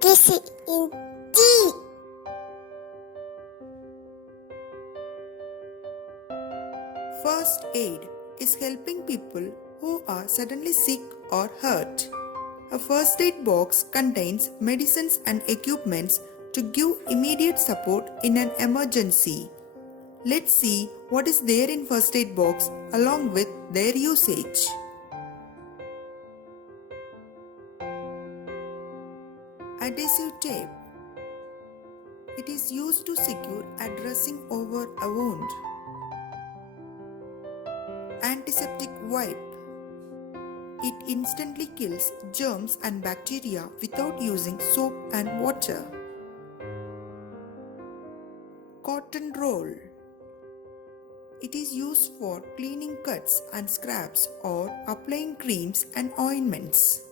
Kissing in tea. First aid is helping people who are suddenly sick or hurt. A first aid box contains medicines and equipments to give immediate support in an emergency. Let's see what is there in first aid box along with their usage. Adhesive tape. It is used to secure a dressing over a wound. Antiseptic wipe. It instantly kills germs and bacteria without using soap and water. Cotton roll. It is used for cleaning cuts and scrapes or applying creams and ointments.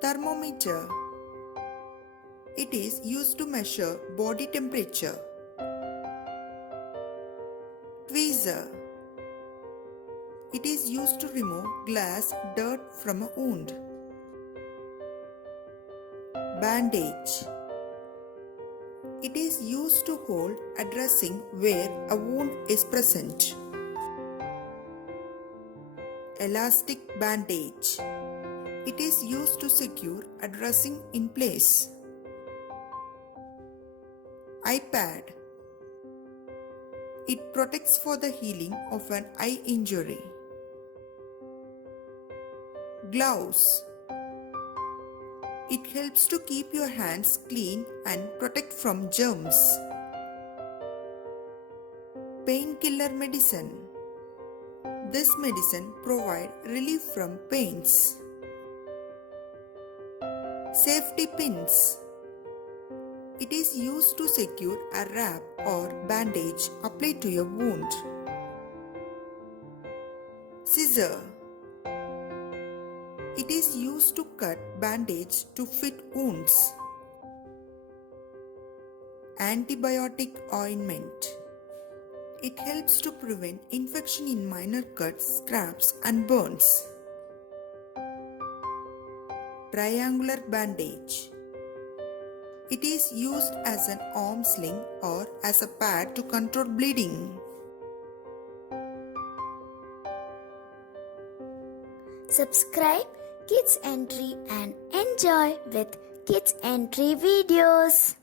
Thermometer. It is used to measure body temperature. Tweezer. It is used to remove glass, dirt from a wound. Bandage. It is used to hold a dressing where a wound is present. Elastic bandage. It is used to secure a dressing in place. iPad. It protects for the healing of an eye injury. Gloves. It helps to keep your hands clean and protect from germs. Painkiller medicine. This medicine provides relief from pains. Safety pins. It is used to secure a wrap or bandage applied to a wound. Scissor. It is used to cut bandage to fit wounds. Antibiotic ointment. It helps to prevent infection in minor cuts, scrapes and burns. Triangular bandage. It is used as an arm sling or as a pad to control bleeding. Subscribe Kids Entry and enjoy with Kids Entry videos.